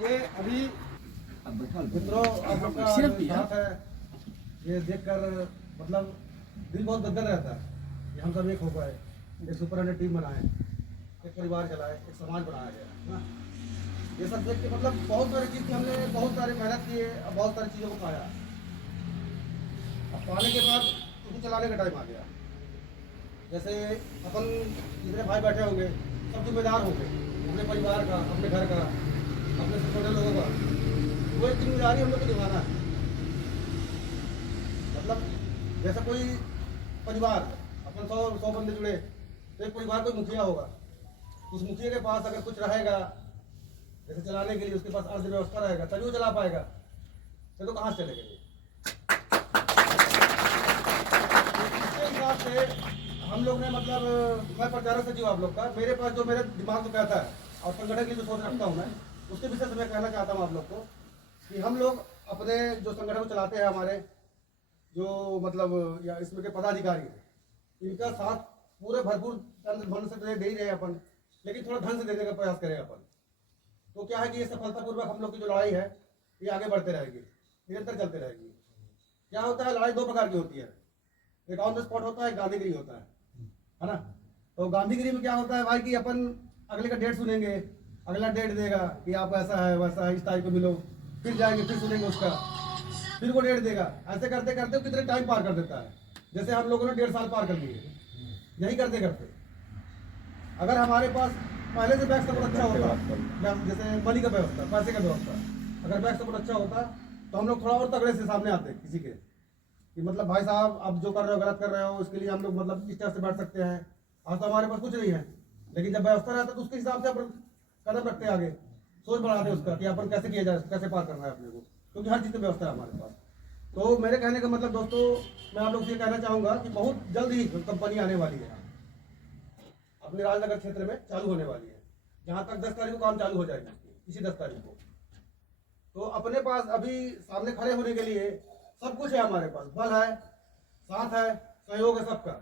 ये अभी मित्रों आप लोग का साथ है, ये देखकर मतलब दिल बहुत गदगद रहता है कि हम सब एक हो गए, एक सुपर हंड्रेड टीम बनाए, एक परिवार चलाए, एक समाज बनाया गया है ना। ये सब देख के मतलब बहुत सारी चीज़ की हमने बहुत सारी मेहनत किए, अब बहुत सारी चीज़ों को पाया। अब पाने के बाद उनको चलाने का टाइम आ गया। जैसे अपन जितने भाई बैठे होंगे सब जिम्मेदार होंगे अपने परिवार का, अपने घर का, अपने छोटे लोगों का। वो एक जिम्मेदारी हम लोग को निभाना है। मतलब जैसा कोई परिवार अपन 100 बंदे जुड़े तो एक परिवार कोई मुखिया होगा, उस मुखिया के पास अगर कुछ रहेगा जैसे चलाने के लिए, उसके पास अर्थव्यवस्था रहेगा तभी वो चला पाएगा, तो कहाँ से चलेगा। इसके हिसाब से हम लोग ने मतलब मैं प्रचारक सचिव आप लोग का, मेरे पास जो मेरे दिमाग में कहता है और संगठन के लिए जो सोच रखता हूँ मैं, उसके विषय से मैं कहना चाहता हूँ आप लोग को कि हम लोग अपने जो संगठन को चलाते हैं, हमारे जो मतलब या इसमें के पदाधिकारी हैं, इनका साथ पूरे भरपूर धन से दे ही रहे अपन, लेकिन थोड़ा धन से देने का प्रयास करें अपन। तो क्या है कि ये सफलतापूर्वक हम लोग की जो लड़ाई है ये आगे बढ़ते रहेगी, निरंतर चलते रहेगी। क्या होता है, लड़ाई दो प्रकार की होती है, एक ऑन द स्पॉट होता है, गांधीगिरी होता है ना। तो गांधीगिरी में क्या होता है भाई कि अपन अगले का डेट सुनेंगे, अगला डेट देगा कि आप ऐसा है वैसा है, इस तारीख को मिलो, फिर जाएंगे फिर सुनेंगे उसका, फिर वो डेट देगा। ऐसे करते करते वो कितने टाइम पार कर देता है। जैसे हम लोगों ने 1.5 साल पार कर लिए यही करते करते। अगर हमारे पास पहले से बैंक सपोर्ट अच्छा होता, जैसे मनी का व्यवस्था, पैसे का व्यवस्था, अगर बैंक सपोर्ट अच्छा होता तो हम लोग थोड़ा और तगड़े से सामने आते किसी के कि मतलब भाई साहब आप जो कर रहे हो गलत कर रहे हो, इसके लिए हम लोग मतलब इस तरह से बैठ सकते हैं। आज तो हमारे पास कुछ नहीं है, लेकिन जब व्यवस्था रहता है तो उसके हिसाब से अपन कदम रखते हैं आगे, सोच बढ़ाते उसका कि अपन कैसे किया जाए, कैसे पार करना है अपने को, क्योंकि हर चीज़ की व्यवस्था है हमारे पास। तो मेरे कहने का मतलब दोस्तों, मैं आप लोग से कहना चाहूँगा कि बहुत जल्द ही कंपनी आने वाली है अपने राजनगर क्षेत्र में, चालू होने वाली है। जहाँ तक 10 तारीख को काम चालू हो जाएगा, इसी 10 तारीख को। तो अपने पास अभी सामने खड़े होने के लिए सब कुछ है हमारे पास, बल है, साथ है, सहयोग है सबका,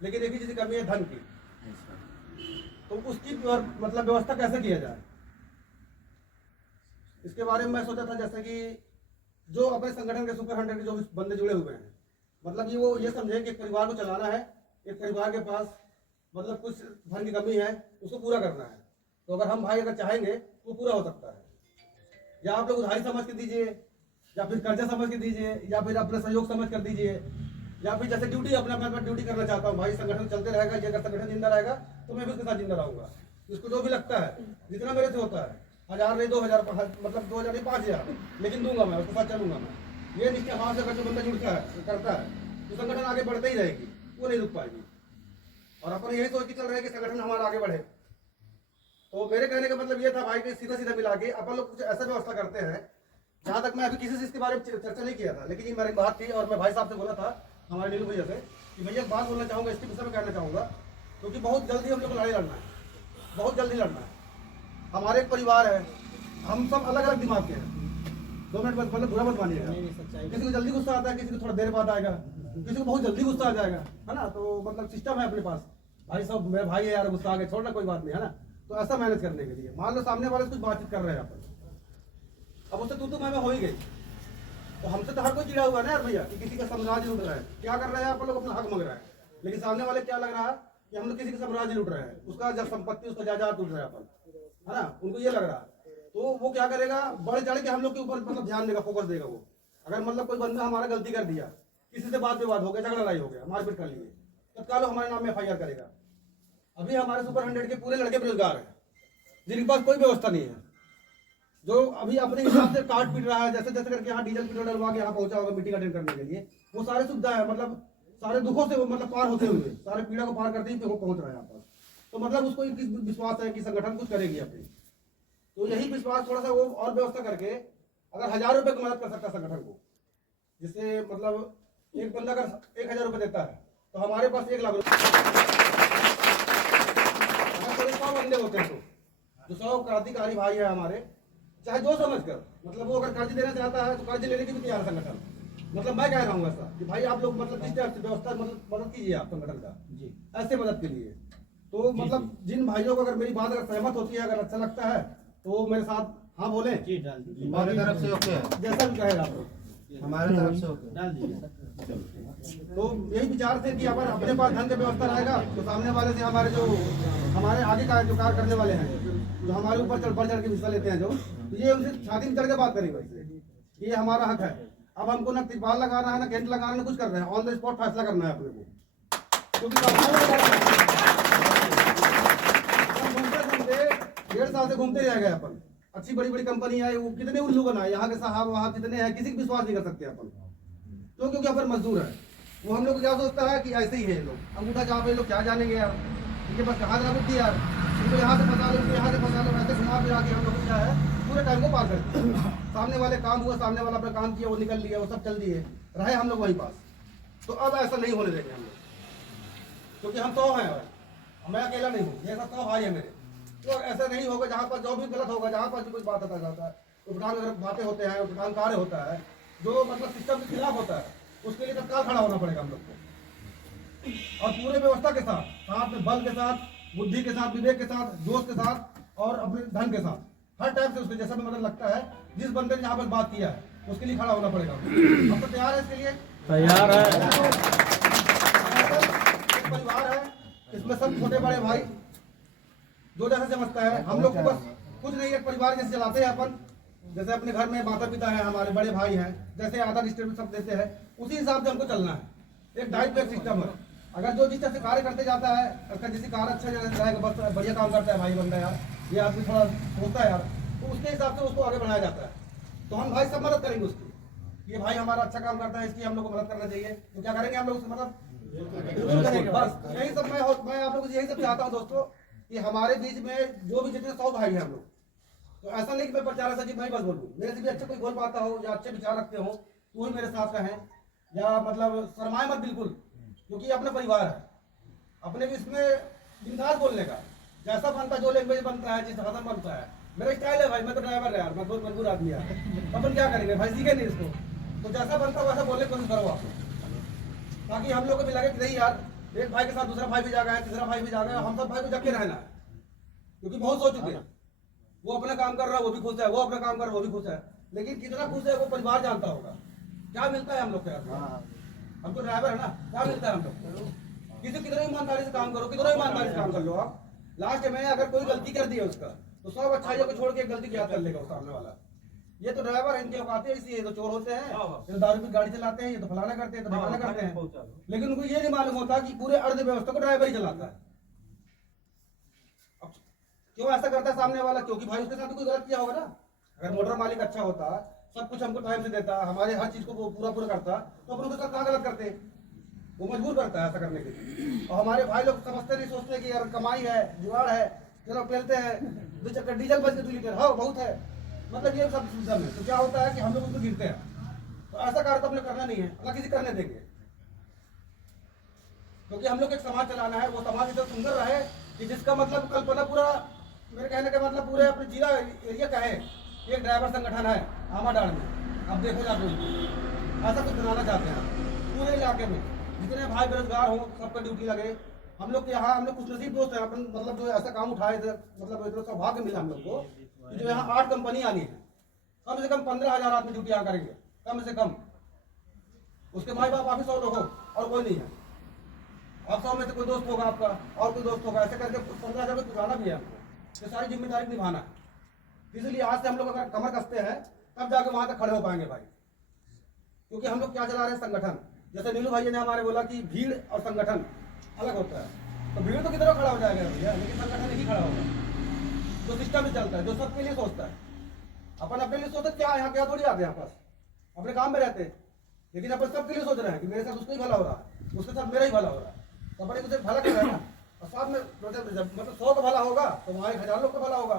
लेकिन एक ही चीज़ की कमी है, धन की। तो उसकी मतलब व्यवस्था कैसे किया जाए, इसके बारे में मैं सोचा था। जैसे कि जो अपने संगठन के सुपर 100 के जो बंदे जुड़े हुए हैं, मतलब ये वो ये समझे कि एक परिवार को चलाना है, एक परिवार के पास मतलब कुछ धन की कमी है, उसको पूरा करना है। तो अगर हम भाई अगर चाहेंगे तो पूरा हो सकता है। या आप लोग उधारी समझ के दीजिए, या फिर कर्जा समझ के दीजिए, या फिर अपने सहयोग समझ कर दीजिए, या फिर जैसे ड्यूटी अपना ड्यूटी करना चाहता हूँ भाई, संगठन चलते रहेगा, ये अगर संगठन जिंदा रहेगा तो मैं भी उसके साथ जिंदा रहूंगा। इसको जो भी लगता है, जितना मेरे से होता है, 1000 नहीं 2000, मतलब 2000 नहीं 5000, लेकिन दूंगा मैं, उसके साथ चलूंगा मैं। ये निश्चय भाव से अगर जो बंदा जुड़ता है करता है तो संगठन आगे बढ़ते ही रहेगी, वो नहीं रुक पाएगी। और अपन यही सोच के चल रहे हैं कि संगठन हमारा आगे बढ़े। तो मेरे कहने का मतलब ये था भाई कि सीधा सीधा मिला के अपन लोग कुछ ऐसा व्यवस्था करते हैं। जहाँ तक मैं अभी किसी से इसके बारे में चर्चा नहीं किया था, लेकिन ये मेरी बात थी और मैं भाई साहब से बोला था, हमारे नीलू भैया से, कि भैया बात बोलना चाहूँगा, इसके विषय में कहना चाहूँगा, क्योंकि बहुत जल्दी हम लोग को लड़ाई लड़ना है, बहुत जल्दी लड़ना है। हमारे एक परिवार है, हम सब अलग अलग दिमाग के हैं। 2 मिनट बाद मतलब बुरा मत मानिएगा, किसी को जल्दी गुस्सा आता है, किसी को थोड़ा देर बाद आएगा, किसी को बहुत जल्दी गुस्सा आ जाएगा, है ना। तो मतलब सिस्टम है अपने पास, भाई साहब मेरे भाई है यार, गुस्सा आ गया, छोड़ना कोई बात नहीं, है ना। तो ऐसा मैनेज करने के लिए मान लो सामने वाले से कुछ बातचीत कर रहे हैं अपन, अब उससे तू मैं हो ही गई, तो हमसे तो हर कोई चिड़ा हुआ ना यार भैया कि किसी का साम्राज्य लूट रहा है। क्या कर रहे हैं आप लोग, अपना हक मांग रहा है, लेकिन सामने वाले क्या लग रहा है कि हम लोग किसी का साम्राज्य लूट रहे हैं, उसका जब संपत्ति उसका जायदाद लूट रहे हैं अपन, है ना, उनको ये लग रहा है। तो वो क्या करेगा, बढ़ चढ़ के हम लोग के ऊपर मतलब ध्यान देगा, फोकस देगा वो। अगर मतलब कोई बंदा हमारा गलती कर दिया, किसी से बात विवाद हो गया, झगड़ा लड़ाई हो गया, मारपीट कर लिए, तत्काल हमारे नाम में FIR करेगा। अभी हमारे सुपर 100 के पूरे लड़के बेरोजगार हैं, जिनके पास कोई व्यवस्था नहीं है, जो अभी अपने हिसाब से काट पीट रहा है, जैसे जैसे करके यहाँ डीजल पेट्रोल डलवा के यहाँ पहुंचा होगा मीटिंग अटेंड करने के लिए। वो सारे सुविधा है, मतलब सारे दुखों से मतलब पार होते हुए, सारे पीड़ा को पार करते ही वो पहुंच रहा है यहाँ पर। तो मतलब उसको इनकी विश्वास है कि संगठन कुछ करेगी अपनी। तो यही विश्वास थोड़ा सा वो और व्यवस्था करके, अगर 1000 रुपये की मदद कर सकता है संगठन को, जिससे मतलब एक बंदा अगर 1000 रुपये देता है तो हमारे पास 1 लाख रुपये, अगर 100 बंदे होते हैं तो जो 100 क्रांतिकारी भाई है हमारे, चाहे जो समझ कर, मतलब वो अगर कर्ज देना चाहता है तो कर्ज लेने की भी तैयार है संगठन। मतलब मैं कह रहा हूँ ऐसा कि भाई आप लोग मतलब जिस तरह से व्यवस्था मदद कीजिए आप संगठन का जी, ऐसे मदद के लिए। तो मतलब जिन भाइयों को अगर मेरी बात अगर सहमत होती है, अगर अच्छा लगता है तो मेरे साथ हाँ बोले, हमारे तरफ से ओके है, जैसा भी कहेगा आप। हमारे तरफ से ओके। डाल दीजिए। तो यही विचार थे कि अगर अपने पास धन की व्यवस्था रहेगा तो सामने वाले से हमारे आगे का जो कार्य करने वाले हैं, जो हमारे ऊपर बढ़ चढ़ के हिस्सा लेते हैं, जो तो ये उनसे छाती में चढ़ के बात करेंगे, ये हमारा हक है। अब हमको ना तिरपाल लगाना है, ना टेंट लगाना है, ना कुछ करना है, ऑन द स्पॉट फैसला करना है अपने को। क्योंकि 1.5 साल से घूमते रह गए अपन, अच्छी बड़ी बड़ी कंपनी है, वो कितने उल्लू बनाए, यहाँ के साहब वहाँ कितने हैं, किसी को विश्वास नहीं कर सकते अपन। तो क्योंकि अपन मजदूर है, वो हम लोग क्या सोचता है कि ऐसे ही है लोग, अंगूठा जहाँ पे लोग क्या जानेंगे यार, इनके पास कहाँ जाना बुद्धि यार, इनको यहाँ से फंसा लो, इनको यहाँ से फंसा लो, ऐसे घुमा फिरा के हम लोग क्या है पूरे टाइम को पार करते हैं। सामने वाले काम हुआ, सामने वाला अपना काम किया, वो निकल लिया, वो सब चल दिए, रहे हम लोग वहीं पास। तो अब ऐसा नहीं होने देंगे हम लोग, क्योंकि हम 100 हैं, मैं अकेला नहीं हूँ, ये सब 100 भाई है मेरे। तो ऐसा नहीं होगा, जहाँ पर जो भी गलत होगा, जहाँ पर भी कोई बात आता जाता है, उठकान अगर बातें होते हैं, उठकान कार्य होता है जो मतलब सिस्टम के खिलाफ होता है, उसके लिए तत्काल खड़ा होना पड़ेगा हम लोग को, और पूरे व्यवस्था के साथ, साथ में बल के साथ, बुद्धि के साथ, विवेक के साथ, जोश के साथ और अपने धन के साथ, हर टाइप से उसके जैसा भी मतलब लगता है, जिस बंदे ने यहाँ पर बात किया है उसके लिए खड़ा होना पड़ेगा। हम तो तैयार है इसके लिए, तैयार है। परिवार है, इसमें सब छोटे बड़े भाई जो जैसा समझता है, हम लोग को बस कुछ नहीं, एक परिवार जैसे चलाते हैं अपन, जैसे अपने घर में माता पिता है, हमारे बड़े भाई हैं, जैसे आधा डिस्ट्रीब्यूट सब देते हैं, उसी हिसाब से हमको चलना है। एक डाइट प्लेट सिस्टम है, अगर जो जिस तरह से कार्य करते जाता है, अगर जिस कार्य अच्छा रहेगा, बस बढ़िया काम करता है भाई बंदा यार, ये आदमी थोड़ा होता है यार, तो उसके हिसाब से उसको आगे बढ़ाया जाता है। तो हम भाई सब मदद करेंगे उसकी, ये भाई हमारा अच्छा काम करता है, इसकी हम लोग को मदद करना चाहिए, तो क्या करेंगे हम लोग उसकी मदद करेंगे। बस यही सब मैं आप लोगों से यही सब चाहता हूँ दोस्तों, कि हमारे बीच में जो भी जितने 100 भाई हैं हम लोग, तो ऐसा नहीं कि मैं प्रचार सचिव भाई बस बोलूँ, मेरे से भी अच्छे कोई बोल पाता हो या अच्छे विचार रखते हो तो ही मेरे साथ रहें, या मतलब शर्माए मत बिल्कुल, क्योंकि अपना परिवार है, अपने भी इसमें बिंदास बोलने का, जैसा बनता जो लैंग्वेज बनता है, जिस भाषा बनता है, मेरा स्टाइल है भाई, मैं तो ड्राइवर है यार, मैं बहुत मजबूर आदमी है, अपन क्या करेंगे भाई, सीखे नहीं इसको, तो जैसा बनता वैसा बोलने की कोशिश करो आप, ताकि हम लोग को भी लगे कि नहीं यार, एक भाई के साथ दूसरा भाई भी जागा है, तीसरा भाई भी जागा है, हम सब भाई को जग के रहना है, क्योंकि बहुत सो चुके हैं, वो अपना काम कर रहा है वो भी खुश है, वो अपना काम कर रहा है वो भी खुश है, लेकिन कितना खुश है वो परिवार जानता होगा, क्या मिलता है हम लोग को, हम तो ड्राइवर है ना, क्या मिलता है हम लोग, किसी कितना ईमानदारी से काम करो, कितना ईमानदारी से काम कर लो आप, लास्ट में अगर कोई गलती कर दी है उसका, तो सब अच्छाइयों को छोड़ के गलती क्या कर लेगा सामने वाला। ये तो ड्राइवर है, इनके औकात है, इसलिए तो चोर होते हैं, ये तो दारू की गाड़ी चलाते हैं, ये तो फलाना करते हैं, तो ढकाना करते हैं, लेकिन उनको ये नहीं मालूम होता कि पूरे अर्थव्यवस्था को ड्राइवर ही चलाता है। अब क्यों ऐसा करता है सामने वाला, क्योंकि भाई उसके साथ कोई गलत किया होगा ना, अगर मोटर मालिक अच्छा होता, सब कुछ हमको टाइम से देता, हमारे हर चीज को पूरा करता, तो अपन उसके साथ कहाँ गलत करते, वो मजबूर करता है ऐसा करने के लिए। और हमारे भाई लोग समझते नहीं, सोचते कि यार कमाई है, जुगाड़ है, चलो पेलते हैं, 2 चक्कर डीजल बच के 2 लीटर, हाँ बहुत है, मतलब ये सब सिस्टम है। तो क्या होता है कि हम लोग उसको गिरते हैं, तो ऐसा कार्य तो अपने करना नहीं है, अगर किसी करने देंगे, क्योंकि हम लोग एक समाज चलाना है, वो समाज इतना सुंदर रहे कि जिसका मतलब कल्पना पूरा, मेरे कहने का मतलब पूरे अपने जिला एरिया का है, एक ड्राइवर संगठन है आमाडाड़ में, अब देखो जाके ऐसा कुछ बनाना चाहते हैं पूरे इलाके में, जितने भाई बेरोजगार हो सबका ड्यूटी लगे। हम लोग के यहाँ हम लोग कुछ नसीब दोस्त हैं अपन, मतलब जो ऐसा काम उठाए थे, मतलब इतना सौभाग्य मिला हम लोग को कि जो यहाँ 8 कंपनी आनी है, कम से कम 15,000 आदमी ड्यूटी यहाँ करेंगे कम से कम, उसके भाई बाप आप ही 100 लोग हो और कोई नहीं है, आप 100 में से कोई दोस्त होगा आपका और कोई दोस्त होगा, ऐसे करके 15,000 में गुजारना भी है हमको, ये सारी जिम्मेदारी निभाना है। इसलिए आज से हम लोग अगर कमर कसते हैं तब जाके वहां तक खड़े हो पाएंगे भाई, क्योंकि हम लोग क्या चला रहे हैं संगठन, जैसे नीलू भाई ने हमारे बोला कि भीड़ और संगठन अलग होता है, तो भीड़ तो किधर खड़ा हो जाएगा भैया, लेकिन संगठन नहीं खड़ा होगा, जो सिस्टम में चलता है, जो सबके लिए सोचता है, अपन अपने लिए सोचते क्या यहाँ क्या थोड़ी आते हैं, पास अपने काम में रहते हैं, लेकिन अपन सबके लिए सोच रहे हैं कि मेरे साथ उसका ही भला हो रहा है, उसके साथ मेरा ही भला हो रहा है, तो अपने कुछ भला कर रहे हैं ना, और साथ में मतलब 100 का भला होगा तो वहाँ 1000 लोग का भला होगा,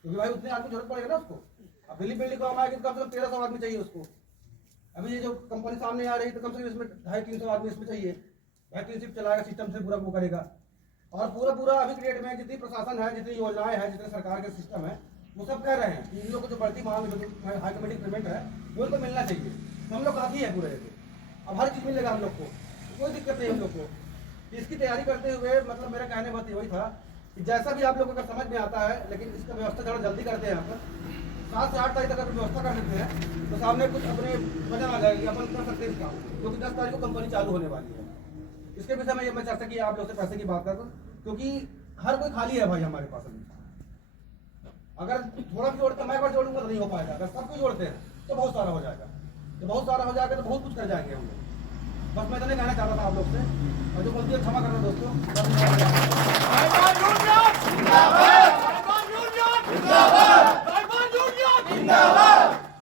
क्योंकि भाई उतने आदमी जरूरत पड़ेगा ना उसको। अब बिल्डिंग को हमारे कम से कम 1300 आदमी चाहिए उसको, अभी ये जो कंपनी सामने आ रही है तो कम से कम इसमें 250-300 आदमी इसमें चाहिए, भाई शिफ्ट चलाएगा, सिस्टम से पूरा वो करेगा, और पूरा अभी क्रिएट में जितनी प्रशासन है, जितनी योजनाएं हैं, जितने सरकार के सिस्टम है, वो सब कह रहे हैं कि इन लोग को जो बढ़ती मांग जो हाई कमेटी पेमेंट है वो तो मिलना चाहिए, तो हम लोग काफ़ी है पूरे, अब हर चीज़ मिलेगा हम लोग को, कोई दिक्कत नहीं हम लोग को। इसकी तैयारी करते हुए मतलब मेरा कहने बात यही था कि जैसा भी आप लोग को अगर समझ में आता है, लेकिन इसका व्यवस्था थोड़ा जल्दी करते हैं यहाँ पर, 7 से 8 तारीख तक अगर व्यवस्था कर देते हैं तो सामने कुछ अपने वजन आ जाएगी, अपन कर सकते हैं इसका, क्योंकि 10 तारीख को कंपनी चालू होने वाली है। इसके विषय में ये मैं चर्चा की आप लोग से पैसे की बात कर, क्योंकि हर कोई खाली है भाई हमारे पास अभी। अगर थोड़ा भी जोड़ते हैं, मैं बार जोड़ूंगा तो नहीं हो पाएगा, अगर सब कुछ जोड़ते हैं तो बहुत सारा हो जाएगा, तो बहुत सारा हो जाएगा तो बहुत कुछ कर जाएंगे हम लोग। बस मैं इतने कहना चाहता था आप लोग से, और जो गलती है क्षमा करना दोस्तों।